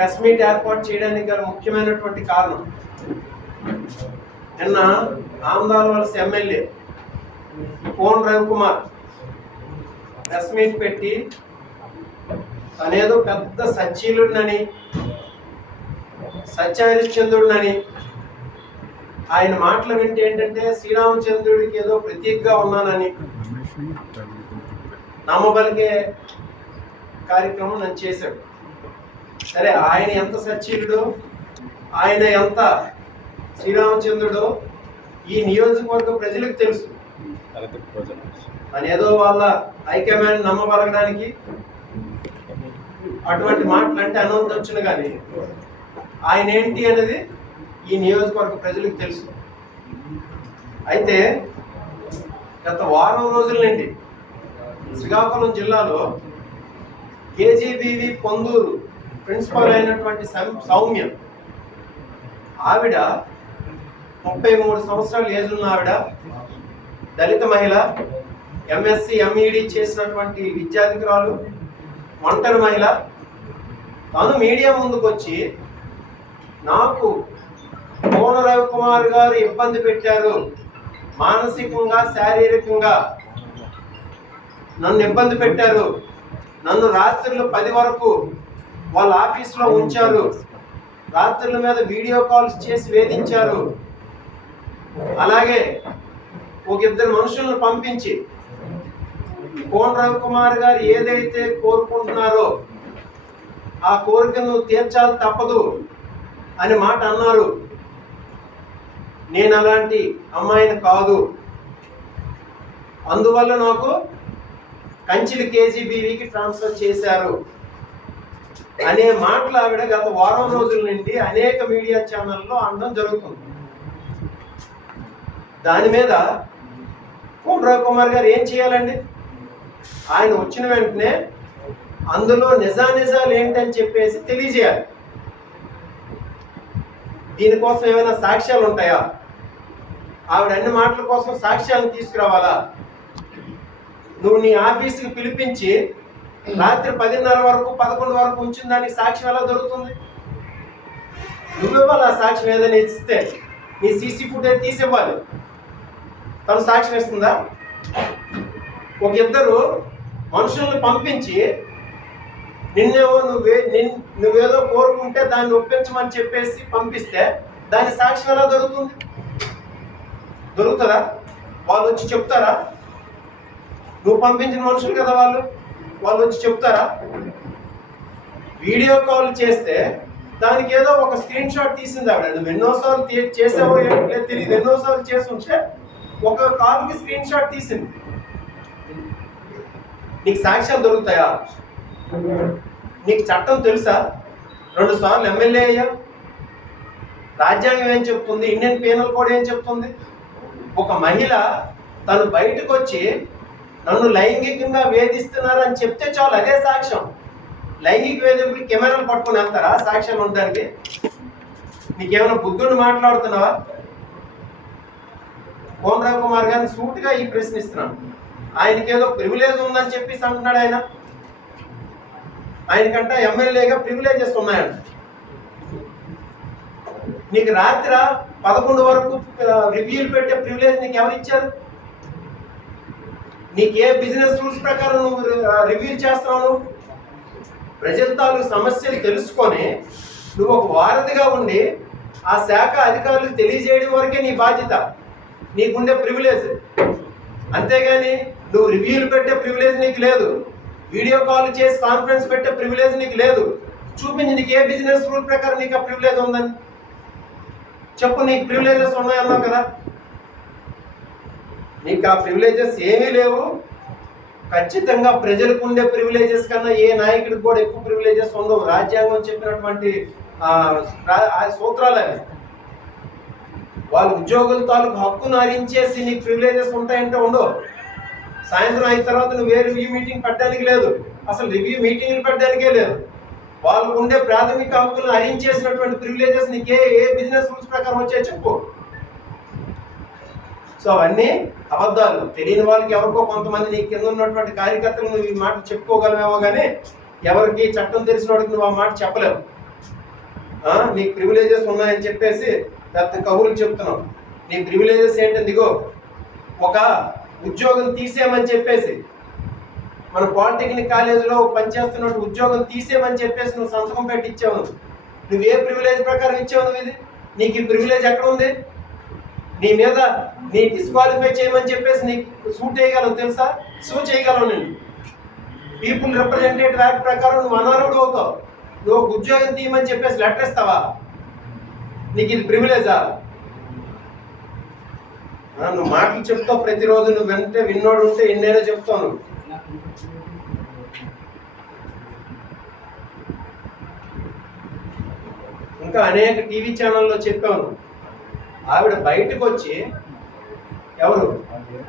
Press meet ఏర్పాటు చేయడానికి గల ముఖ్యమైనటువంటి కారణం. నిన్న Amadalavalasa MLA Kuna Ravikumar press meet పెట్టి తనేదో పెద్ద సచ్చీలుడినని సత్యహరిశ్చంద్రుడినని ఆయన మాటలు వింటే ఏంటంటే శ్రీరామచంద్రుడికి ఏదో ప్రతీకగా ఉన్నానని నామబలికే కార్యక్రమం నన్ను చేశాడు. సరే ఆయన ఎంత సచ్చీలుడు ఆయన ఎంత శ్రీరామచంద్రుడు ఈ నియోజకవర్గ ప్రజలకు తెలుసు. అని ఏదో వాళ్ళ హైకమాండ్ నమ్మబలగడానికి అటువంటి మాటలు అంటే అనవద్దొచ్చును కానీ ఆయన ఏంటి అనేది ఈ నియోజకవర్గ ప్రజలకు తెలుసు. అయితే గత వారం రోజుల నుండి శ్రీకాకుళం జిల్లాలో కేజీబీవి పొందూరు ప్రిన్సిపల్ అయినటువంటి సౌమ్య. ఆవిడ ముప్పై మూడు సంవత్సరాలు ఏజ్ ఉన్న ఆవిడ దళిత మహిళ ఎంఎస్సి ఎంఈడి చేసినటువంటి విద్యాధికురాలు ఒంటరి మహిళ. తను మీడియా ముందుకు వచ్చి నాకు కోన రవికుమార్ గారు ఇబ్బంది పెట్టారు. మానసికంగా శారీరకంగా నన్ను ఇబ్బంది పెట్టారు. నన్ను రాత్రులు పది వరకు వాళ్ళ ఆఫీస్లో ఉంచారు. రాత్రుల మీద వీడియో కాల్స్ చేసి వేధించారు. అలాగే ఒక ఇద్దరు మనుషులను పంపించి కోన రవికుమార్ గారు ఏదైతే కోరుకుంటున్నారో ఆ కోరికను తీర్చాలి తప్పదు అని మాట అన్నారు. నేను అలాంటి అమ్మాయిని కాదు. అందువల్ల నాకు కంచిలి కేజీబీవీకి ట్రాన్స్ఫర్ చేశారు. అనే మాటలు ఆవిడ గత వారం రోజుల నుండి అనేక మీడియా ఛానల్లో అనడం జరుగుతుంది. దాని మీద కోన కుమార్ గారు ఏం చేయాలండి? ఆయన వచ్చిన వెంటనే అందులో నిజానిజాలు ఏంటని చెప్పేసి తెలియజేయాలి. దీనికోసం ఏమైనా సాక్ష్యాలు ఉంటాయా? ఆవిడ అన్ని మాటల కోసం సాక్ష్యాలను తీసుకురావాలా? నువ్వు నీ ఆఫీస్కి పిలిపించి రాత్రి పదిన్నర వరకు పదకొండు వరకు ఉంచిన దానికి సాక్ష్యం ఎలా దొరుకుతుంది? నువ్వివ్వాలి ఆ సాక్ష్యం ఏదైనా ఇస్తే. నీ సీసీ ఫుటేజ్ తీసివ్వాలి. తను సాక్ష్యం ఇస్తుందా ఒక ఇద్దరు మనుషుల్ని పంపించి నిన్నేమో నువ్వే నిన్ నువ్వేదో కోరుకుంటే దాన్ని ఒప్పించమని చెప్పేసి పంపిస్తే దాని సాక్ష్యం ఎలా దొరుకుతుంది? దొరుకుతుందా? వాళ్ళు వచ్చి చెప్తారా? నువ్వు పంపించిన మనుషులు కదా వాళ్ళు? వాళ్ళు వచ్చి చెప్తారా? వీడియో కాల్ చేస్తే దానికి ఏదో ఒక స్క్రీన్ షాట్ తీసింది ఆవిడ. నువ్వు ఎన్నోసార్లు చేసావో ఏంటో లేదు తెలియదు ఎన్నోసార్లు చేసి ఉంటే ఒక కాల్కి స్క్రీన్ షాట్ తీసింది. నీకు సాక్ష్యాలు దొరుకుతాయా? నీకు చట్టం తెలుసా? రెండు సార్లు ఎమ్మెల్యే అయ్యా. రాజ్యాంగం ఏం చెప్తుంది? ఇండియన్ పీనల్ కోడ్ ఏం చెప్తుంది? ఒక మహిళ తను బయటకు వచ్చి నన్ను లైంగికంగా వేధిస్తున్నారు అని చెప్తే చాలు అదే సాక్ష్యం. లైంగిక వేధింపులు కెమెరాలు పట్టుకుని వెళ్తారా? సాక్ష్యం ఉండడానికి? నీకేమైనా బుద్ధుని మాట్లాడుతున్నావా? కోమరావు రావు కుమార్ గారిని సూటిగా ఈ ప్రశ్నిస్తున్నాను. ఆయనకి ఏదో ప్రివిలేజ్ ఉందని చెప్పేసి అంటున్నాడు ఆయన. ఆయనకంట ఎమ్మెల్యేగా ప్రివిలేజెస్ ఉన్నాయంట. నీకు రాత్రి పదకొండు వరకు రివ్యూలు పెట్టే ప్రివిలేజ్ నీకు ఎవరు ఇచ్చారు నీకు ఏ బిజినెస్ రూల్స్ ప్రకారం నువ్వు రివ్యూ చేస్తున్నావు నువ్వు? ప్రజల తాలూకు సమస్యలు తెలుసుకొని నువ్వు ఒక వారధిగా ఉండి ఆ శాఖ అధికారులకు తెలియజేయడం వరకే నీ బాధ్యత. నీకుండే ప్రివిలేజ్ అంతేగాని నువ్వు రివ్యూలు పెట్టే ప్రివిలేజ్ నీకు లేదు. వీడియో కాల్ చేసి కాన్ఫరెన్స్ పెట్టే ప్రివిలేజ్ నీకు లేదు. చూపించి నీకు ఏ బిజినెస్ రూల్ ప్రకారం నీకు ఆ ప్రివిలేజ్ ఉందని చెప్పు నీకు ప్రివిలేజెస్ ఉన్నాయన్నావు కదా? నీకు ఆ ప్రివిలేజెస్ ఏమీ లేవు. ఖచ్చితంగా ప్రజలకు ఉండే ప్రివిలేజెస్ కన్నా ఏ నాయకుడికి కూడా ఎక్కువ ప్రివిలేజెస్ ఉండవు. రాజ్యాంగం చెప్పినటువంటి రా- సూత్రాలు అవి వాళ్ళ ఉద్యోగుల తాలూకు హక్కును హరించేసి నీకు ప్రివిలేజెస్ ఉంటాయంటే ఉండవు. సాయంత్రం అయిన తర్వాత నువ్వు ఏ రివ్యూ మీటింగ్ పెట్టడానికి లేదు. అసలు రివ్యూ మీటింగ్లు పెట్టడానికే లేదు. వాళ్ళకు ఉండే ప్రాథమిక హక్కులను హరించేసినటువంటి ప్రివిలేజెస్ నీకే ఏ బిజినెస్ రూల్స్ ప్రకారం వచ్చే చెప్పు. సో అవన్నీ అబద్ధాలు. తెలియని వాళ్ళకి ఎవరికో కొంతమంది నీ కింద ఉన్నటువంటి కార్యకర్తలు నువ్వు ఈ మాట చెప్పుకోగలవేమో కానీ ఎవరికి చట్టం తెలిసిన వాడికి నువ్వు ఆ మాట చెప్పలేవు. నీకు ప్రివిలేజెస్ ఉన్నాయని చెప్పేసి పెద్ద కబుర్లు చెప్తున్నావు నీ ప్రివిలేజెస్ ఏంటో? దిగో ఒక ఉద్యోగం తీసేయమని చెప్పేసి మన పాలిటెక్నిక్ కాలేజీలో పనిచేస్తున్నట్టు ఉద్యోగం తీసేయమని చెప్పేసి నువ్వు సంతకం పెట్టి ఇచ్చావు నువ్వు ఏ ప్రివిలేజ్ ప్రకారం ఇచ్చావు నువ్వు ఇది? నీకు ఈ ప్రివిలేజ్ ఎక్కడ ఉంది? నీ మీద నీ డిస్క్వాలిఫై చేయమని చెప్పేసి నీకు సూట్ చేయగలవు తెలుసా? సూ చేయగలవు నేను పీపుల్ రిప్రజెంటేటివ్ యాక్ట్ ప్రకారం నువ్వు అనర్హుడు అవుతావు. నువ్వు ఒక ఉద్యోగం తీయమని చెప్పేసి లెటర్ ఇస్తావా? నీకు ఇది ప్రివిలేజా నువ్వు మాటలు చెప్తావు ప్రతిరోజు నువ్వు వింటే విన్నోడు ఉంటే ఎన్నైనా చెప్తావు నువ్వు. ఇంకా అనేక టీవీ ఛానల్లో చెప్పాను ఆవిడ బయటకు వచ్చి ఎవరు?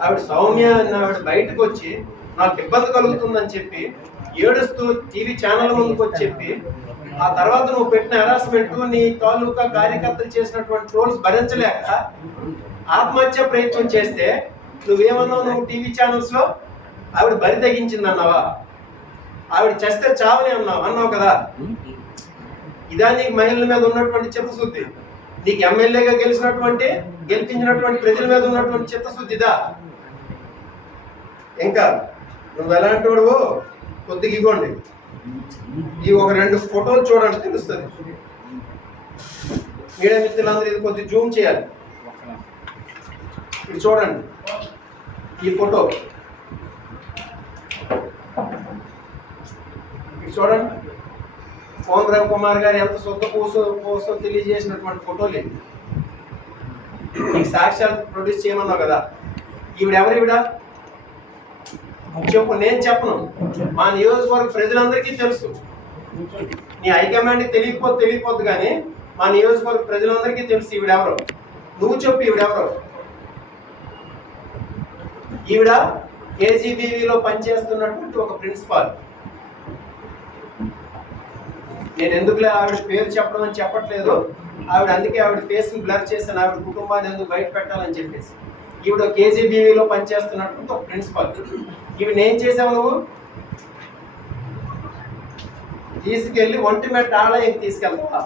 ఆవిడ సౌమ్య అన్న ఆవిడ బయటకు వచ్చి నాకు ఇబ్బంది కలుగుతుందని చెప్పి ఏడుస్తూ టీవీ ఛానల్ ముందుకు వచ్చి చెప్పి ఆ తర్వాత నువ్వు పెట్టిన హెరాస్మెంట్ నీ తాలూకా కార్యకర్తలు చేసినటువంటి ట్రోల్స్ భరించలేక ఆత్మహత్య ప్రయత్నం చేస్తే నువ్వేమన్నావు నువ్వు టీవీ ఛానల్స్లో ఆవిడ బరి తగ్గించింది అన్నావా ఆవిడ చేస్తే చావని అన్నావు అన్నావు కదా? ఇదా నీకు మహిళల మీద ఉన్నటువంటి చిత్తశుద్ధి నీకు ఎమ్మెల్యేగా గెలిచినటువంటి గెలిపించినటువంటి ప్రజల మీద ఉన్నటువంటి చిత్తశుద్ధిదా? ఇంకా నువ్వు ఎలాంటి వాడువో కొద్దిగా ఇవ్వండి. ఈ ఒక రెండు ఫోటోలు చూడండి తెలుస్తుంది. మీడియా మిత్రులందరూ ఇది కొద్దిగా జూమ్ చేయాలి. ఇది చూడండి. ఈ ఫోటో. ఇది చూడండి. పవన్ రవి కుమార్ గారు ఎంత సొంత పోసో పోసో తెలియజేసినటువంటి ఫోటోలు ఇవి. నీకు సాక్ష్యాలు ప్రొడ్యూస్ చేయమన్నావు కదా. ఈవిడ ఎవరు ఈవిడ? చెప్పు నేను చెప్పను. మా నియోజకవర్గ ప్రజలందరికీ తెలుసు. నీ హైకమాండ్ తెలియకపోతే తెలియకపోద్దు కానీ మా నియోజకవర్గ ప్రజలందరికీ తెలుసు ఈవిడెవరు నువ్వు చెప్పు ఈవిడెవరు ఈవిడ కేజీబీవీలో పనిచేస్తున్నటువంటి ఒక ప్రిన్సిపాల్ నేను ఎందుకులే ఆవిడ పేరు చెప్పడం అని చెప్పట్లేదు. ఆవిడ అందుకే ఆవిడ ఫేస్ని బ్లర్ చేశాను. ఆవిడ కుటుంబాన్ని ఎందుకు బయట పెట్టాలని చెప్పేసి. ఈవిడ కేజీబీవీలో పనిచేస్తున్నట్టు ఒక ప్రిన్సిపాల్ ఇవి నేను చేసావు నువ్వు? తీసుకెళ్ళి ఒంటిమెట్ట ఆలయానికి తీసుకెళ్తావా?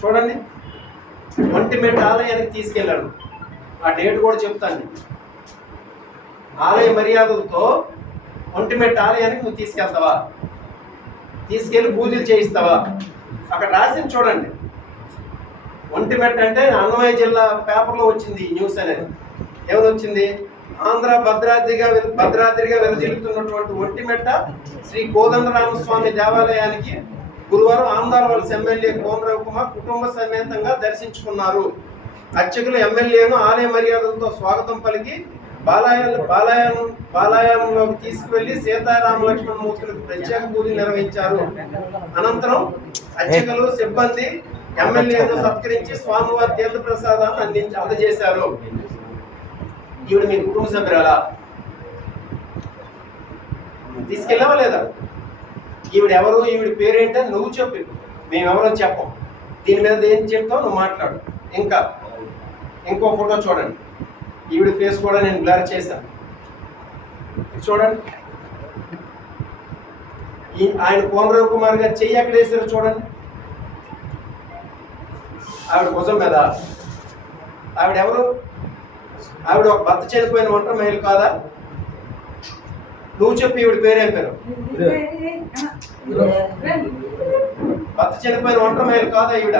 చూడండి. ఒంటిమెట్ట ఆలయానికి తీసుకెళ్ళాను. ఆ డేట్ కూడా చెప్తాను ఆలయ మర్యాదలతో ఒంటిమెట్ట ఆలయానికి నువ్వు తీసుకెళ్తావా? తీసుకెళ్ళి పూజలు చేయిస్తావా? అక్కడ రాసింది చూడండి. ఒంటిమెట్ట అంటే అన్నమయ్య జిల్లా పేపర్లో వచ్చింది ఈ న్యూస్ అనేది. ఏమని వచ్చింది? ఆంధ్ర భద్రాద్రిగా భద్రాద్రిగా వెలజిల్లుతున్నటువంటి ఒంటిమెట్ట శ్రీ కోదండరామస్వామి దేవాలయానికి గురువారం ఆంధ్రవలస ఎమ్మెల్యే కోనరావు కుమార్ కుటుంబ సమేతంగా దర్శించుకున్నారు. అర్చకులు ఎమ్మెల్యేను ఆలయ మర్యాదలతో స్వాగతం పలికి బాలాయ బాలాయనం బాలాయంలోకి తీసుకువెళ్ళి సీతారామ లక్ష్మణ మూర్తులకు ప్రత్యేక పూజలు నిర్వహించారు. అనంతరం అర్చకులు సిబ్బంది ఎమ్మెల్యేను సత్కరించి స్వామివారి తీర్థ ప్రసాదాన్ని అందించి అందజేశారు. ఈవిడ మీ కుటుంబ సభ్యురాలా? తీసుకెళ్ళావా లేదా? ఈవిడ ఎవరు ఈవిడ పేరేంటని నువ్వు చెప్పు. మేమెవరో చెప్పం. దీని మీద ఏం చెప్తావు? నువ్వు మాట్లాడు. ఇంకా ఇంకో ఫోటో చూడండి. ఈవిడ ఫేస్ కూడా నేను బ్లర్ చేశాను. చూడండి. ఈ ఆయన కోనరావు కుమార్ గారు చెయ్యి ఎక్కడ వేసారో చూడండి. ఆవిడ భుజం మీద. ఆవిడ ఎవరు ఆవిడ ఒక భర్త చనిపోయిన ఒంటరి మహిళ కాదా? నువ్వు చెప్పి ఈవిడ పేరేం పేరు? భర్త చనిపోయిన ఒంటరి మహిళ కాదా ఈవిడ?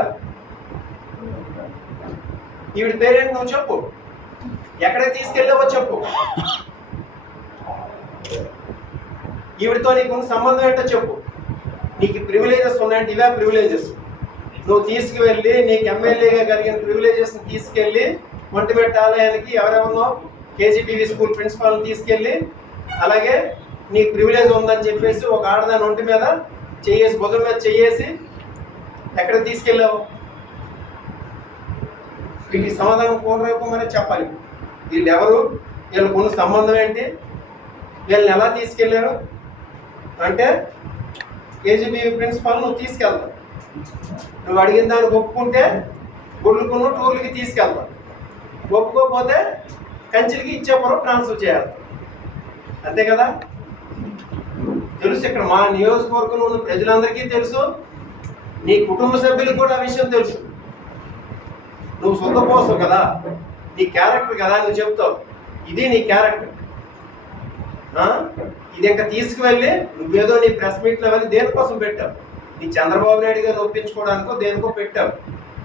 ఈవిడ పేరేంటి నువ్వు చెప్పు. ఎక్కడికి తీసుకెళ్ళావో చెప్పు. ఈవిడితో నీకు సంబంధం ఏంటో చెప్పు. నీకు ప్రివిలేజెస్ ఉన్నాయంటే ఇవే ప్రివిలేజెస్ నువ్వు తీసుకువెళ్ళి నీకు ఎమ్మెల్యేగా కలిగిన ప్రివిలేజెస్ని తీసుకెళ్ళి ఒంటిమెట్ట ఆలయానికి ఎవరెవరినో కేజీబీవీ స్కూల్ ప్రిన్సిపాల్ని తీసుకెళ్ళి అలాగే నీకు ప్రివిలేజ్ ఉందని చెప్పేసి ఒక ఆడదాని ఒంటి మీద చెయ్యేసి భుజం మీద చేయేసి ఎక్కడ తీసుకెళ్ళావు? వీటికి సమాధానం కోనరేపమని చెప్పాలి. వీళ్ళు ఎవరు వీళ్ళకు ఉన్న సంబంధం ఏంటి? వీళ్ళని ఎలా తీసుకెళ్ళారు? అంటే కేజీబీ ప్రిన్సిపాల్ నువ్వు తీసుకెళ్తావు. నువ్వు అడిగిన దానికి ఒప్పుకుంటే గుళ్ళకున్న టూర్లకి తీసుకెళ్తావు. ఒప్పుకోకపోతే కంచెలకి ఇచ్చేపురం ట్రాన్స్ఫర్ చేయాలి. అంతే కదా? తెలుసు ఇక్కడ మా నియోజకవర్గంలో ఉన్న ప్రజలందరికీ తెలుసు. నీ కుటుంబ సభ్యులకు కూడా ఆ విషయం తెలుసు. నువ్వు సొంత పోసావు కదా? నీ క్యారెక్టర్ కదా నువ్వు చెప్తావు. ఇది నీ క్యారెక్టర్ ఇది ఇంకా తీసుకువెళ్ళి నువ్వేదో నీ ప్రెస్ మీట్లో వెళ్ళి దేనికోసం పెట్టావు? నీ చంద్రబాబు నాయుడు గారు ఒప్పించుకోవడానికో దేనికో పెట్టావు.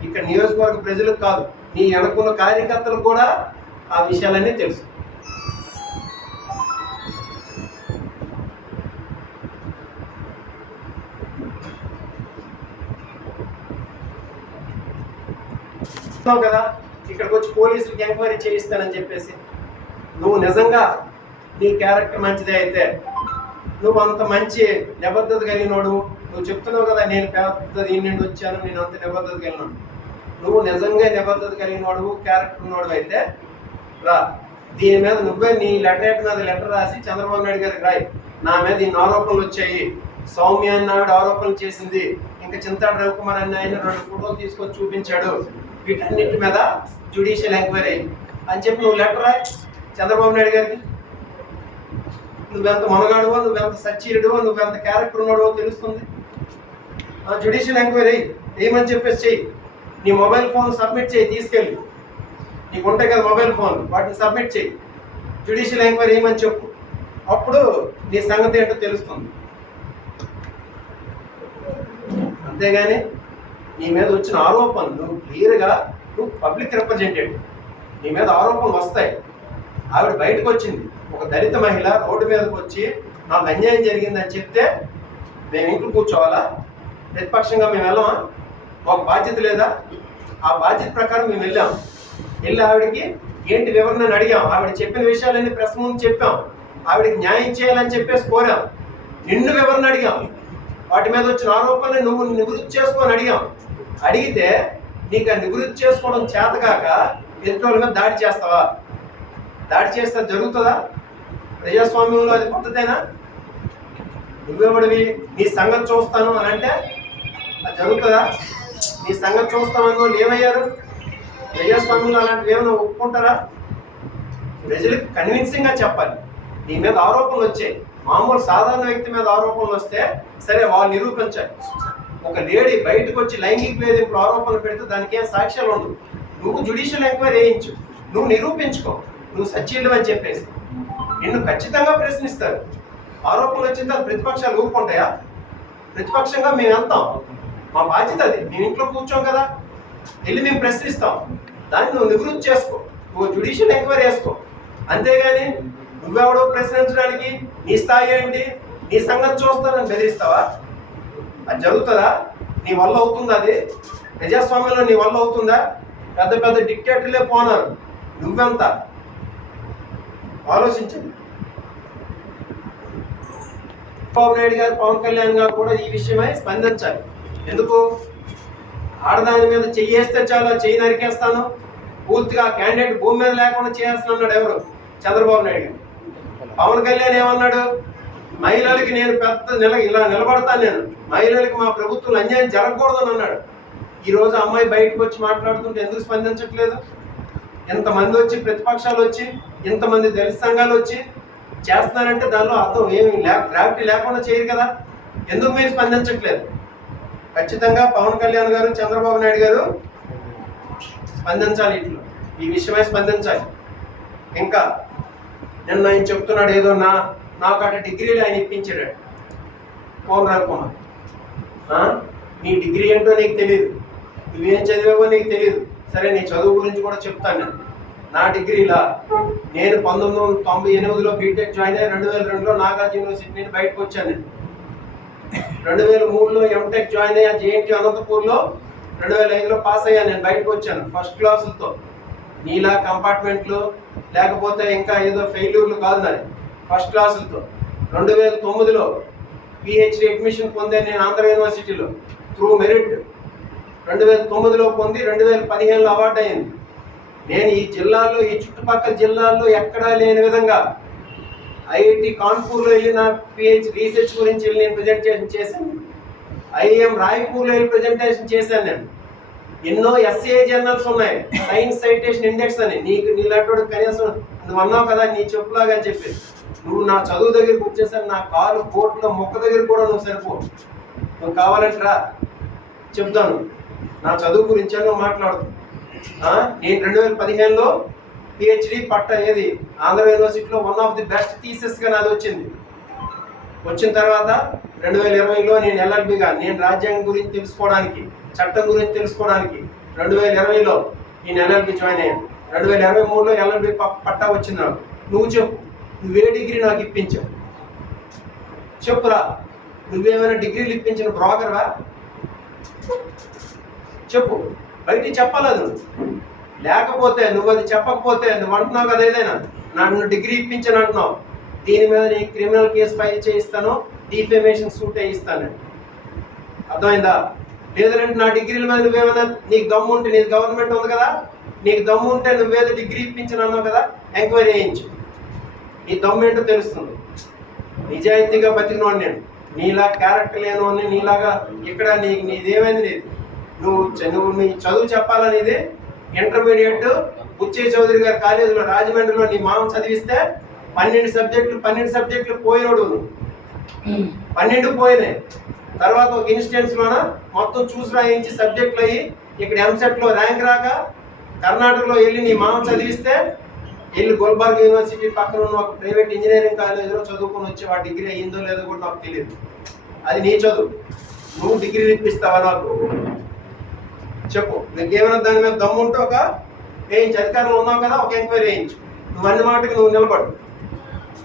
ఇక్కడ నియోజకవర్గ ప్రజలకు కాదు నీ వెనకున్న కార్యకర్తలకు కూడా ఆ విషయాలన్నీ తెలుసు. కదా? ఇక్కడికి వచ్చి పోలీసులకు ఎంక్వైరీ చేయిస్తానని చెప్పేసి నువ్వు నిజంగా నీ క్యారెక్టర్ మంచిదే అయితే నువ్వు అంత మంచి నిబద్ధత కలిగినోడు నువ్వు చెప్తున్నావు కదా నేను పెద్ద దీని నుండి వచ్చాను నేను అంత నిబద్ధత కలిగినాడు. నువ్వు నిజంగా నిబద్ధత కలిగినోడు క్యారెక్టర్ ఉన్నోడు అయితే రా. దీని మీద నువ్వే నీ లెటర్ మీద లెటర్ రాసి చంద్రబాబు నాయుడు గారికి రాయి. నా మీద ఇన్ని ఆరోపణలు వచ్చాయి. సౌమ్య అన్నాడు ఆరోపణలు చేసింది. ఇంకా చింతాడు రవికుమార్ అన్న ఆయన రెండు ఫోటోలు తీసుకొని చూపించాడు. వీటన్నిటి మీద జ్యుడిషియల్ ఎంక్వైరీ అని చెప్పి నువ్వు లెటర్ రాయి. చంద్రబాబు నాయుడు గారికి. నువ్వెంత మనగాడువో నువ్వెంత సచ్చీరుడువో నువ్వెంత క్యారెక్టర్ ఉన్నాడో తెలుస్తుంది. జ్యుడిషియల్ ఎంక్వైరీ ఏమని చెప్పేసి చెయ్యి. నీ మొబైల్ ఫోన్ సబ్మిట్ చేయి తీసుకెళ్ళి. నీకు ఉంటాయి కదా మొబైల్ ఫోన్ వాటిని సబ్మిట్ చేయి జ్యుడిషియల్ ఎంక్వైరీ ఏమని చెప్పు. అప్పుడు నీ సంగతి ఏంటో తెలుస్తుంది. అంతేగాని నీ మీద వచ్చిన ఆరోపణలు నువ్వు క్లియర్గా నువ్వు పబ్లిక్ రిప్రజెంటేటివ్. నీ మీద ఆరోపణలు వస్తాయి. ఆవిడ బయటకు వచ్చింది. ఒక దళిత మహిళ రోడ్డు మీదకి వచ్చి నాకు అన్యాయం జరిగిందని చెప్తే మేము ఇంట్లో కూర్చోవాలా? ప్రతిపక్షంగా మేము వెళ్ళమా? ఒక బాధ్యత లేదా? ఆ బాధ్యత ప్రకారం మేము వెళ్ళాం. వెళ్ళి ఆవిడకి ఏంటి వివరణ అని అడిగాం. ఆవిడ చెప్పిన విషయాలన్నీ ప్రెస్ ముందు చెప్పాం. ఆవిడకి న్యాయం చేయాలని చెప్పేసి కోరాం. నిన్ను వివరణ అడిగాం. వాటి మీద వచ్చిన ఆరోపణలు నువ్వు నివృత్తి చేసుకొని అడిగాం. అడిగితే నీకు ఆ నివృత్తి చేసుకోవడం చేతకాక ఎదుటి మీద దాడి చేస్తావా? దాడి చేస్తే జరుగుతుందా? ప్రజాస్వామ్యంలో అది పద్ధతేనా? నువ్వెవడివి నీ సంగతి చూస్తాను అని అంటే అది జరుగుతుందా? నీ సంగతి చూస్తామని వాళ్ళు ఏమయ్యారు? ప్రజాస్వామ్యంలో అలాంటివి ఏమైనా ఒప్పుకుంటారా? ప్రజలకు కన్విన్సింగ్గా చెప్పాలి. నీ మీద ఆరోపణలు వచ్చాయి. మామూలు సాధారణ వ్యక్తి మీద ఆరోపణలు వస్తే సరే వాళ్ళు నిరూపించాలి. ఒక లేడీ బయటకు వచ్చి లైంగిక వేధింపులు ఆరోపణలు పెడితే దానికి ఏం సాక్ష్యాలు ఉండవు. నువ్వు జుడిషియల్ ఎంక్వైరీ వేయించు. నువ్వు నిరూపించుకో. నువ్వు సచ్చీలు అని చెప్పేసి. నిన్ను ఖచ్చితంగా ప్రశ్నిస్తారు. ఆరోపణలు వచ్చిన తర్వాత ప్రతిపక్షాలు ఊరుకుంటాయా? ప్రతిపక్షంగా మేము వెళ్తాం. మా బాధ్యత అది. మేము ఇంట్లో కూర్చోం కదా. వెళ్ళి మేము ప్రశ్నిస్తాం. దాన్ని నువ్వు నివృత్తి చేసుకో. నువ్వు జుడిషియల్ ఎంక్వైరీ చేసుకో అంతేగాని నువ్వెవడో ప్రశ్నించడానికి నీ స్థాయి ఏంటి? నీ సంగతి చూస్తానని బెదిరిస్తావా? అది జరుగుతుందా? నీ వల్ల అవుతుందా అది? ప్రజాస్వామ్యంలో నీ వల్ల అవుతుందా? పెద్ద పెద్ద డిక్టేటర్లే పోనారు. నువ్వెంత? ఆలోచించండి. చంద్రబాబు నాయుడు గారు పవన్ కళ్యాణ్ గారు కూడా ఈ విషయమై స్పందించాలి. ఎందుకు? ఆడదాని మీద చెయ్యేస్తే చాలా చెయ్యి నరికేస్తాను. పూర్తిగా క్యాండిడేట్ భూమి మీద లేకుండా చేస్తున్నాడు ఎవరు? చంద్రబాబు నాయుడు. పవన్ కళ్యాణ్ ఏమన్నాడు? మహిళలకి నేను పెద్ద నిల ఇలా నిలబడతాను నేను. మహిళలకి మా ప్రభుత్వం అన్యాయం జరగకూడదని అన్నాడు. ఈరోజు అమ్మాయి బయటకు వచ్చి మాట్లాడుతుంటే ఎందుకు స్పందించట్లేదు? ఎంతమంది వచ్చి ప్రతిపక్షాలు వచ్చి ఇంతమంది దళిత సంఘాలు వచ్చి చేస్తున్నారంటే దానిలో అర్థం ఏమి గ్రావిటీ లేకుండా చేయరు కదా. ఎందుకు మీరు స్పందించట్లేదు? ఖచ్చితంగా పవన్ కళ్యాణ్ గారు చంద్రబాబు నాయుడు గారు స్పందించాలి ఇట్లు. ఈ విషయమై స్పందించాలి. ఇంకా నిన్న ఆయన చెప్తున్నాడు ఏదో నా నాకు అటు డిగ్రీలు ఆయన ఇప్పించాడు. పవన్ రవికుమార్ నీ డిగ్రీ ఏంటో నీకు తెలియదు నువ్వేం చదివావో నీకు తెలియదు సరే నీ చదువు గురించి కూడా చెప్తాను నేను. నా డిగ్రీలా. నేను పంతొమ్మిది వందల తొంభై ఎనిమిదిలో బీటెక్ జాయిన్ అయ్యి రెండు వేల రెండులో నాగార్జున యూనివర్సిటీ నుండి బయటకు వచ్చాను నేను. రెండు వేల మూడులో ఎంటెక్ జాయిన్ అయ్యా జేఎన్టీ అనంతపూర్లో రెండు వేల ఐదులో పాస్ అయ్యాను నేను బయటకు వచ్చాను ఫస్ట్ క్లాసులతో నీలా కంపార్ట్మెంట్లు లేకపోతే ఇంకా ఏదో ఫెయిల్యూర్లు కాదు నాది. ఫస్ట్ క్లాసులతో. రెండు వేల తొమ్మిదిలో పిహెచ్డి అడ్మిషన్ పొందాను నేను ఆంధ్ర యూనివర్సిటీలో త్రూ మెరిట్ రెండు వేల తొమ్మిదిలో పొంది రెండు వేల పదిహేనులో అవార్డు అయింది నేను ఈ జిల్లాలో ఈ చుట్టుపక్కల జిల్లాల్లో ఎక్కడా లేని విధంగా ఐఐటి కాన్పూర్లో వెళ్ళి నా పిహెచ్ రీసెర్చ్ గురించి వెళ్ళి నేను ప్రజెంటేషన్ చేశాను. ఐఎం రాయ్పూర్లో వెళ్ళి ప్రజెంటేషన్ చేశాను నేను. ఎన్నో ఎస్ఏ జర్నల్స్ ఉన్నాయి. సైన్స్ సైటేషన్ ఇండెక్స్ అని. నీకు నీలాంటి కనీసం నువ్వు అన్నావు కదా నీ చెప్పులాగా అని చెప్పేసి. నువ్వు నా చదువు దగ్గరికి వచ్చేసరికి నా కాలు కోట్లో మొక్క దగ్గర కూడా నువ్వు సరిపో నువ్వు కావాలంటే రా చెప్తాను. నా చదువు గురించి నువ్వు మాట్లాడుతూ నేను రెండు వేల పదిహేనులో పిహెచ్డి పట్ట ఏది? ఆంధ్ర యూనివర్సిటీలో వన్ ఆఫ్ ది బెస్ట్ థీసెస్గా నాది వచ్చింది. వచ్చిన తర్వాత రెండు వేల ఇరవైలో నేను ఎల్ఎల్బిగా నేను రాజ్యాంగం గురించి తెలుసుకోవడానికి చట్టం గురించి తెలుసుకోవడానికి రెండు వేల ఇరవైలో నేను ఎల్ఎల్బి జాయిన్ అయ్యాను. రెండు వేల ఇరవై మూడులో ఎల్ఎల్బి పట్టా వచ్చింది నాకు. నువ్వు చెప్పు. నువ్వే డిగ్రీ నాకు ఇప్పించావు? చెప్పురా నువ్వేమైనా డిగ్రీలు ఇప్పించిన బ్రోకర్వా? చెప్పు బయటికి చెప్పలేదు. లేకపోతే నువ్వు అది చెప్పకపోతే నువ్వు అంటున్నావు కదా ఏదైనా. నన్ను డిగ్రీ ఇప్పించను అంటున్నావు. దీని మీద నీ క్రిమినల్ కేసు ఫైల్ చేయిస్తాను డిఫేమేషన్ సూట్ వేయిస్తాను. అర్థమైందా? లేదంటే నా డిగ్రీల మీద నువ్వేమైనా నీకు దమ్ము ఉంటే నీది గవర్నమెంట్ ఉంది కదా? నీకు దమ్ము ఉంటే నువ్వేదో డిగ్రీ ఇప్పించను అన్నావు కదా? ఎంక్వైరీ చేయించు. నీ దమ్మేంటో ఏంటో తెలుస్తుంది. నిజాయితీగా బతికినోడు నేను. నీలా క్యారెక్టర్ లేనోని నీలాగా ఇక్కడ నీ నీదేమైంది లేదు నువ్వు నువ్వు నీ చదువు చెప్పాలనేది ఇంటర్మీడియట్ బుచ్చే చౌదరి గారి కాలేజీలో రాజమండ్రిలో నీ మామ చదివిస్తే పన్నెండు సబ్జెక్టులు పన్నెండు సబ్జెక్టులు పోయినోడు నువ్వు. పన్నెండు పోయినాయి. తర్వాత ఒక ఇన్స్టెన్స్ లోన మొత్తం చూసి రాయించి సబ్జెక్టులు అయ్యి ఇక్కడ ఎంసెట్లో ర్యాంక్ రాక కర్ణాటకలో వెళ్ళి నీ మామ చదివిస్తే వెళ్ళి గుల్బర్గ్ యూనివర్సిటీ పక్కన ఉన్న ఒక ప్రైవేట్ ఇంజనీరింగ్ కాలేజీలో చదువుకొని వచ్చి వాడు డిగ్రీ అయ్యిందో లేదో కూడా నాకు తెలియదు అది నీ చదువు. నువ్వు డిగ్రీ ఇప్పిస్తావా నాకు? చెప్పు. నీకు ఏమైనా దాని మీద దమ్ము ఉంటే ఒక వేయించు. అధికారంలో ఉన్నావు కదా ఒక ఎంక్వైరీ వేయించు. నువ్వు అన్ని మాటకి నువ్వు నిలబడు.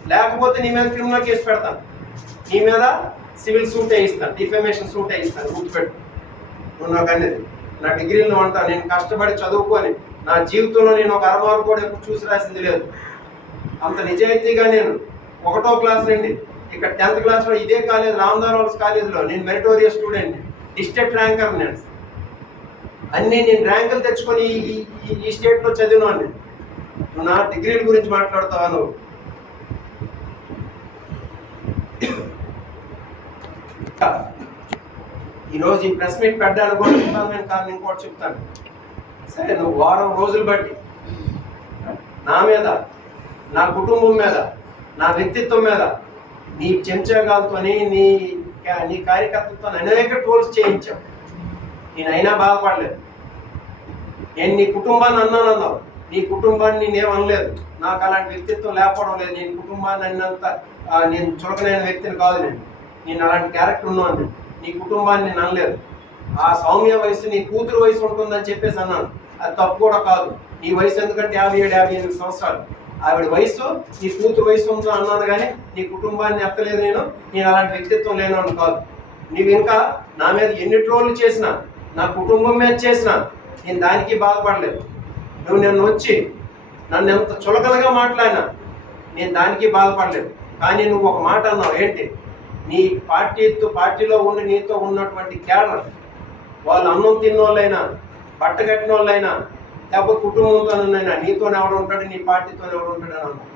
లేకపోతే నీ మీద క్రిమినల్ కేసు పెడతాను. నీ మీద సివిల్ సూట్ వేయిస్తాను. డిఫెమేషన్ సూట్ వేయిస్తాను. గుర్తుపెట్టు. నువ్వు నాకు అనేది నా డిగ్రీలో ఉంటా నేను కష్టపడి చదువుకొని నా జీవితంలో నేను ఒక అరవారు కూడా ఎప్పుడు చూసి రాసింది లేదు. అంత నిజాయితీగా నేను ఒకటో క్లాస్ నుండి ఇక్కడ టెన్త్ క్లాస్లో ఇదే కాలేజ్ రామదాస్ కాలేజ్లో నేను మెరిటోరియస్ స్టూడెంట్ డిస్ట్రిక్ట్ ర్యాంకర్ నేను. అన్నీ నేను ర్యాంకులు తెచ్చుకొని ఈ- ఈ- ఈ- స్టేట్లో చదివినాను నువ్వు నా డిగ్రీల గురించి మాట్లాడుతావా నువ్వు? ఈరోజు ఈ ప్రెస్ మీట్ పెట్టడానికి కూడా చెప్తాను నేను కారణం ఇంకోటి చెప్తాను. సరే నువ్వు వారం రోజులు బట్టి. నా మీద నా కుటుంబం మీద నా వ్యక్తిత్వం మీద నీ చెంచగాలతోని నీ నీ కార్యకర్తతో అనేక ట్రోల్స్ చేయించావు. నేను అయినా బాధపడలేదు. నేను నీ కుటుంబాన్ని అన్నాను అన్నావు. నీ కుటుంబాన్ని నేనేం అనలేదు. నాకు అలాంటి వ్యక్తిత్వం లేకపోవడం లేదు. నేను కుటుంబాన్ని అన్నంత నేను చులకనైన వ్యక్తిని కాదు నేను. నేను అలాంటి క్యారెక్టర్ ఉన్నాను నేను. నీ కుటుంబాన్ని నేను అనలేదు. ఆ సౌమ్య వయసు నీ కూతురు వయసు ఉంటుందని చెప్పేసి అన్నాను. అది తప్పు కూడా కాదు. నీ వయసు ఎందుకంటే యాభై ఏడు యాభై ఎనిమిది సంవత్సరాలు. ఆవిడ వయసు నీ కూతురు వయసు ఉందో అన్నాను కానీ నీ కుటుంబాన్ని ఎత్తలేదు నేను నేను అలాంటి వ్యక్తిత్వం లేను అని కాదు. నీవు ఇంకా నా మీద ఎన్ని ట్రోల్లు చేసినా నా కుటుంబం మీద చేసినా నేను దానికి బాధపడలేదు. నువ్వు నన్ను వచ్చి నన్ను ఎంత చులకనగా మాట్లాడినా నేను దానికి బాధపడలేదు. కానీ నువ్వు ఒక మాట అన్నావు ఏంటి? నీ పార్టీతో పార్టీలో ఉండి నీతో ఉన్నటువంటి క్యాడర్ వాళ్ళు అన్నం తిన్నోళ్ళైనా కట్టిన వాళ్ళైనా లేకపోతే కుటుంబంతోనైనా నీతో ఎవడు ఉంటాడు నీ పార్టీతో ఎవడు ఉంటాడు అని అన్నావు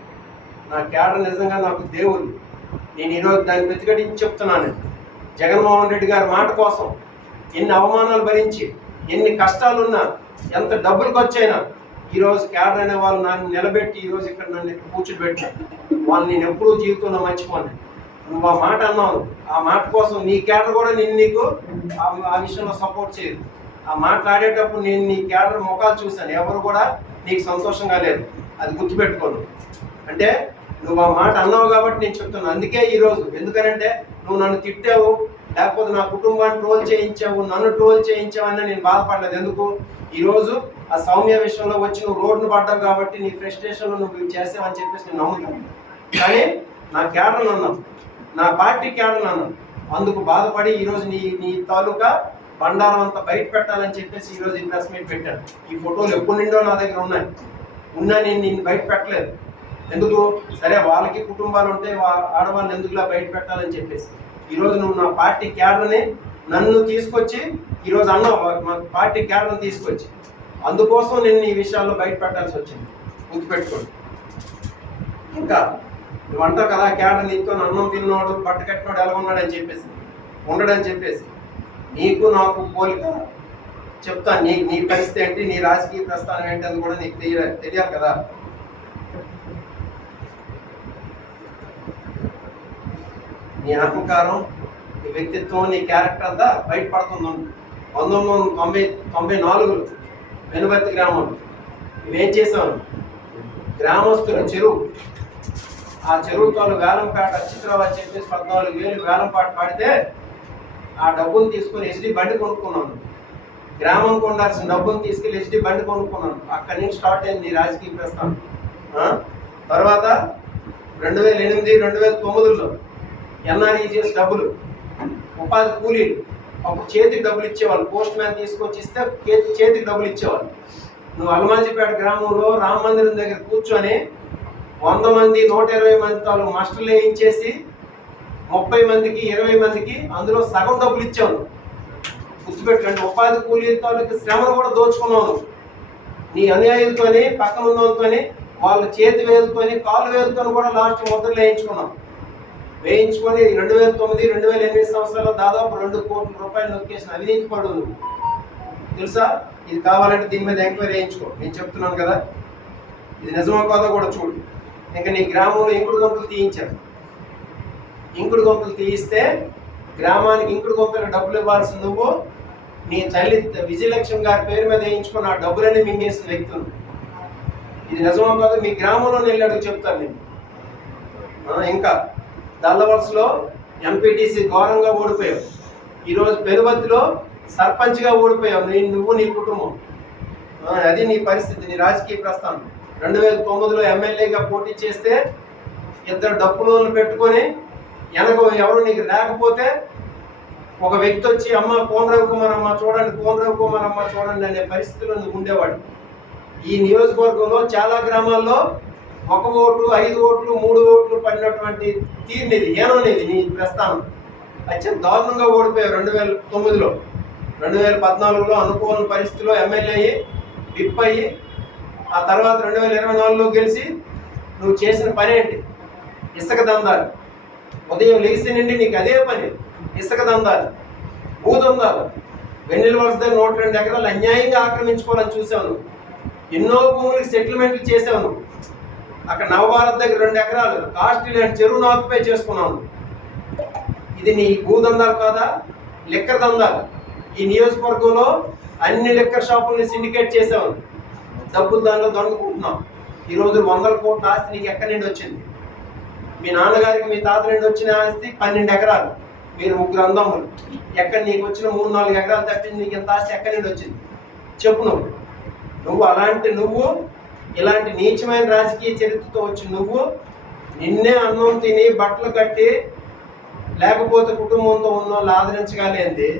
నా క్యాడర్ నిజంగా నాకు దేవుడు. నేను ఈరోజు దాన్ని ప్రతిఘటించి చెప్తున్నాను. జగన్మోహన్ రెడ్డి గారి మాట కోసం ఎన్ని అవమానాలు భరించి ఎన్ని కష్టాలున్నా ఎంత డబ్బులు ఖర్చైనా ఈరోజు క్యాడర్ అనే వాళ్ళు నన్ను నిలబెట్టి ఈరోజు ఇక్కడ నన్ను ఇక్కడ కూర్చోబెట్టాను వాళ్ళు నేను ఎప్పుడూ జీవితంలో మర్చిపోను. నువ్వు ఆ మాట అన్నావు. ఆ మాట కోసం నీ క్యాడర్ కూడా నేను నీకు ఆ విషయంలో సపోర్ట్ చేయదు. ఆ మాట్లాడేటప్పుడు నేను నీ క్యాడర్ ముఖాలు చూశాను. ఎవరు కూడా నీకు సంతోషంగా లేదు. అది గుర్తుపెట్టుకోను. అంటే నువ్వు ఆ మాట అన్నావు కాబట్టి నేను చెప్తున్నాను అందుకే ఈరోజు ఎందుకనంటే నువ్వు నన్ను తిట్టావు లేకపోతే నా కుటుంబాన్ని ట్రోల్ చేయించావు నన్ను ట్రోల్ చేయించావని నేను బాధపడలేదు. ఎందుకు? ఈరోజు ఆ సౌమ్య విషయంలో వచ్చి నువ్వు రోడ్డును పడ్డావు కాబట్టి నీ ఫ్రస్ట్రేషన్లో నువ్వు ఇవి చేసావని చెప్పేసి నేను నమ్ముతాను. కానీ నా క్యాడర్ అన్నావు నా పార్టీ క్యాడర్ అన్నావు అందుకు బాధపడి ఈరోజు నీ నీ తాలూకా బండారం అంతా బయట పెట్టాలని చెప్పేసి ఈరోజు ఇన్వెస్ట్మెంట్ పెట్టాను ఈ ఫోటోలు ఎప్పుడు నిండో నా దగ్గర ఉన్నాయి. ఉన్నా నేను నిన్ను బయట పెట్టలేదు. ఎందుకు? సరే వాళ్ళకి కుటుంబాలు ఉంటే ఆడవాళ్ళని ఎందుకులా బయట పెట్టాలని చెప్పేసి. ఈరోజు నువ్వు నా పార్టీ క్యాడర్ని నన్ను తీసుకొచ్చి ఈరోజు అన్న పార్టీ క్యాడర్ని తీసుకొచ్చి. అందుకోసం నేను ఈ విషయాల్లో బయట పెట్టాల్సి వచ్చింది. గుర్తుపెట్టుకోండి. ఇంకా నువ్వు అంటావు కదా క్యాడర్ నీతో అన్నం తిన్నవాడు బట్ట కట్టినవాడు ఎలా ఉన్నాడని చెప్పేసి. ఉండడని చెప్పేసి. నీకు నాకు పోలిక. చెప్తాను నీ నీ పరిస్థితి ఏంటి? నీ రాజకీయ ప్రస్థానం ఏంటి అని కూడా నీకు తెలియ తెలియాలి కదా. నీ అహంకారం నీ వ్యక్తిత్వం నీ క్యారెక్టర్ అంతా బయటపడుతుంది పంతొమ్మిది వందల తొంభై తొంభై నాలుగు వెనుబర్తి గ్రామం. మేం చేసాం గ్రామస్తుల చెరువు. ఆ చెరువు తోలు వేలంపాట చిత్రవాది చెప్పేసి పద్నాలుగు వేలు వేలంపాట పాడితే ఆ డబ్బులు తీసుకొని హెచ్డి బండి కొనుక్కున్నాను. గ్రామంకి ఉండాల్సిన డబ్బులు తీసుకెళ్ళి హెచ్డి బండి కొనుక్కున్నాను. అక్కడి నుంచి స్టార్ట్ అయింది రాజకీయ ప్రస్థానం. తర్వాత రెండు వేల ఎనిమిది రెండు వేల తొమ్మిదిలో ఎన్ఆర్ఈజిఎస్ డబ్బులు ఉపాధి కూలీలు అప్పుడు చేతికి డబ్బులు ఇచ్చేవాళ్ళు. పోస్ట్ మ్యాన్ తీసుకొచ్చి ఇస్తే చేతికి డబ్బులు ఇచ్చేవాళ్ళు. నువ్వు అల్మాజీపేట గ్రామంలో రామ మందిరం దగ్గర కూర్చొని వంద మంది నూట ఇరవై మంది తాలూ మస్టర్లు వేయించేసి ముప్పై మందికి ఇరవై మందికి అందులో సగం డబ్బులు ఇచ్చాను. నువ్వు. గుర్తుపెట్టుకోండి ఉపాధి కూలీ తాలూకు శ్రమను కూడా దోచుకున్నావు నీ అనుయాయులతోని పక్కన ఉన్నోళ్ళతోని వాళ్ళ చేతి వేలతోని కాలు వేలతో కూడా లాస్ట్ ముద్రలు వేయించుకున్నాం. వేయించుకొని రెండు వేల తొమ్మిది రెండు వేల ఎనిమిది సంవత్సరాల్లో దాదాపు రెండు కోట్ల రూపాయలు నొక్కేసిన అవినీతి పడు నువ్వు తెలుసా? ఇది కావాలంటే దీని మీద ఎంక్వైరీ చేయించుకో నేను చెప్తున్నాను కదా. ఇది నిజమా కాదో కూడా చూడు. ఇంకా నీ గ్రామంలో ఇంకుడు గంటలు తీయించారు. ఇంకుడు గొంతులు తీయిస్తే గ్రామానికి ఇంకుడు గొంతులకు డబ్బులు ఇవ్వాల్సి నువ్వు నీ తల్లి విజయలక్ష్మి గారి పేరు మీద వేయించుకున్న ఆ డబ్బులన్నీ మింగేసిన వ్యక్తులు ఇది నిజమో కాదు? మీ గ్రామంలో వెళ్ళి అడుగు చెప్తాను నేను. ఇంకా దల్లవలసలో ఎంపీటీసీ ఘోరంగా ఓడిపోయావు. ఈరోజు పెనుబత్తిలో సర్పంచ్గా ఓడిపోయావు. నీ నువ్వు నీ కుటుంబం. అది నీ పరిస్థితి నీ రాజకీయ ప్రస్థానం. రెండు వేల తొమ్మిదిలో ఎమ్మెల్యేగా పోటీ చేస్తే ఇద్దరు డప్పులను పెట్టుకొని వెనక ఎవరు నీకు లేకపోతే ఒక వ్యక్తి వచ్చి అమ్మ కోనరావు కుమార్ అమ్మ చూడండి కోనరావు కుమార్ అమ్మ చూడండి అనే పరిస్థితిలో నువ్వు ఉండేవాడు. ఈ నియోజకవర్గంలో చాలా గ్రామాల్లో ఒక ఓటు ఐదు ఓట్లు మూడు ఓట్లు పడినటువంటి తీరునిది ఏనోనిది నీ ప్రస్థానం. అత్యంత దారుణంగా ఓడిపోయావు రెండు వేల తొమ్మిదిలో. రెండు వేల పద్నాలుగులో అనుకోని పరిస్థితిలో ఎమ్మెల్యే అయ్యి విప్ అయ్యి ఆ తర్వాత రెండు వేల ఇరవై నాలుగులో గెలిచి నువ్వు చేసిన పని ఏంటి? ఇసుక దందాలు. ఉదయం లేచి నుండి నీకు అదే పని. ఇసుక దందాలు భూదందాలు వెన్నెల వలస దగ్గర నూట రెండు ఎకరాలు అన్యాయంగా ఆక్రమించుకోవాలని చూశాను. ఎన్నో భూములకు సెటిల్మెంట్లు చేశాను. అక్కడ నవభారత్ దగ్గర రెండు ఎకరాలు కాస్ట్లీ ల్యాండ్ చెరువును ఆక్యుపై చేసుకున్నాను. ఇది నీ భూదందాలు కాదా? లిక్కర్ దందాలు. ఈ నియోజకవర్గంలో అన్ని లిక్కర్ షాపుల్ని సిండికేట్ చేసాము డబ్బులు దానిలో దొంగకుంటున్నాం ఈరోజు వందల కోట్ల ఆస్తి నీకు ఎక్కడి నుండి వచ్చింది? మీ నాన్నగారికి మీ తాత నుండి వచ్చిన ఆస్తి పన్నెండు ఎకరాలు. మీరు ముగ్గురు అందమ్ములు ఎక్కడ నీకు వచ్చిన మూడు నాలుగు ఎకరాలు తప్పింది నీకు ఎంత ఆస్తి ఎక్కడి నుండి వచ్చింది? చెప్పు నువ్వు. నువ్వు అలాంటి నువ్వు ఇలాంటి నీచమైన రాజకీయ చరిత్రతో వచ్చి నువ్వు నిన్నే అన్నం తిని బట్టలు కట్టి లేకపోతే కుటుంబంతో ఉన్న వాళ్ళు ఆదరించగలేంది.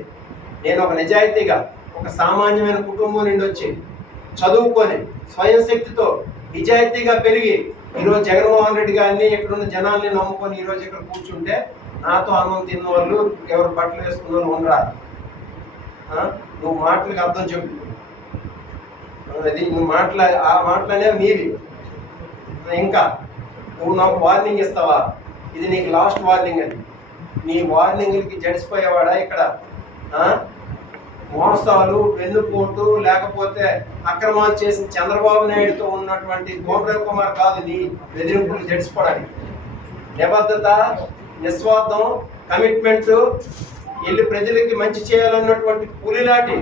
నేను ఒక నిజాయితీగా ఒక సామాన్యమైన కుటుంబం నుండి వచ్చి చదువుకొని స్వయం శక్తితో నిజాయితీగా పెరిగి ఈరోజు జగన్మోహన్ రెడ్డి గారిని ఇక్కడున్న జనాల్ని నమ్ముకొని ఈరోజు ఇక్కడ కూర్చుంటే నాతో అన్నం తిన్న వాళ్ళు ఎవరు బట్టలు వేసుకున్న వాళ్ళు ఉండరా నువ్వు మాటలకు అర్థం చెప్పు. అది నువ్వు మాటల ఆ మాటలనే మీవి. ఇంకా నువ్వు నాకు వార్నింగ్ ఇస్తావా? ఇది నీకు లాస్ట్ వార్నింగ్ అండి నీ వార్నింగ్లకి జడిసిపోయేవాడా ఇక్కడ? మోసాలు వెన్నుపోటు లేకపోతే అక్రమాలు చేసిన చంద్రబాబు నాయుడుతో ఉన్నటువంటి కోమరావు కుమార్ కాదు నీ బెదిరింపులు జడిసిపోవడానికి నిబద్ధత నిస్వార్థం కమిట్మెంట్ వెళ్ళి ప్రజలకి మంచి చేయాలన్నటువంటి పులిలాంటి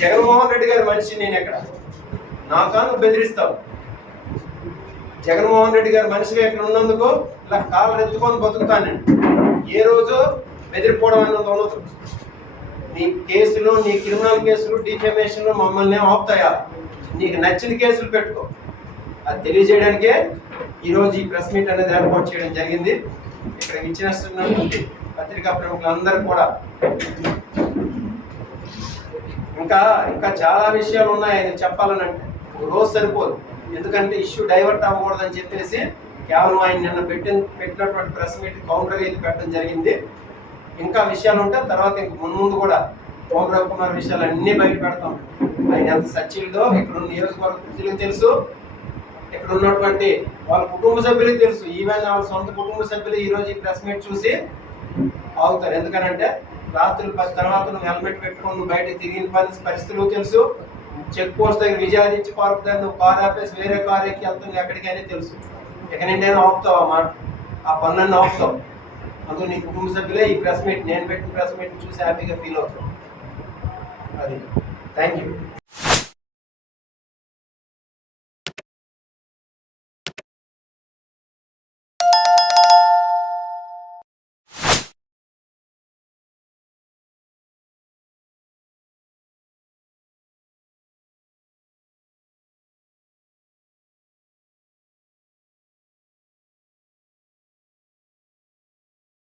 జగన్మోహన్ రెడ్డి గారి మనిషి నేను ఎక్కడ నాకాను బెదిరిస్తావు. జగన్మోహన్ రెడ్డి గారి మనిషిగా ఇక్కడ ఉన్నందుకు ఇలా కాళ్ళు ఎత్తుకొని బతుకుతాను నేను. ఏ రోజు బెదిరిపోవడం అన్నది ఉండదు. నీ కేసులు నీ క్రిమినల్ కేసులు డిఫెమేషన్లు మమ్మల్ని ఆపుతాయా? నీకు నచ్చిన కేసులు పెట్టుకో. అది తెలియజేయడానికే ఈరోజు ఈ ప్రెస్ మీట్ అనేది ఏర్పాటు చేయడం జరిగింది. ఇక్కడ ఇచ్చినటువంటి పత్రికా ప్రముఖులందరూ కూడా. ఇంకా ఇంకా చాలా విషయాలు ఉన్నాయి అది చెప్పాలని అంటే ఒక రోజు సరిపోదు. ఎందుకంటే ఇష్యూ డైవర్ట్ అవ్వకూడదని చెప్పేసి కేవలం ఆయన నిన్న పెట్టిన పెట్టినటువంటి ప్రెస్ మీట్ కౌంటర్గా ఇది పెట్టడం జరిగింది. ఇంకా విషయాలు ఉంటే తర్వాత ఇంక ముందు ముందు కూడా కోమ రవికుమార్ విషయాలు అన్నీ బయట పెడతాం ఆయన ఎంత సచివులదో ఇక్కడున్న నియోజకవర్గ ప్రజలకు తెలుసు. ఇక్కడ ఉన్నటువంటి వాళ్ళ కుటుంబ సభ్యులకు తెలుసు. ఈవెన్ వాళ్ళ సొంత కుటుంబ సభ్యులు ఈ రోజు ఈ ప్రెస్ మీట్ చూసి ఆగుతారు. ఎందుకనంటే రాత్రి పది తర్వాత నువ్వు హెల్మెట్ పెట్టుకొని నువ్వు బయట తిరిగిన పని పరిస్థితులు తెలుసు. చెక్ పోస్ట్ దగ్గర విజయాదిత్య పార్క్ దగ్గర నువ్వు కార్ ఆపేసి వేరే కార్ ఎక్కి వెళ్తుంది ఎక్కడికైనా తెలుసు. ఎక్కడి నుండి ఆపుతావు ఆ మాట. ఆ పనులన్నీ ఆపుతావు. అందుకు నీ కుటుంబ సభ్యులే ఈ ప్రెస్ మీట్ నేను పెట్టిన ప్రెస్ మీట్ చూసి హ్యాపీగా ఫీల్ అవుతావు అది థ్యాంక్ యూ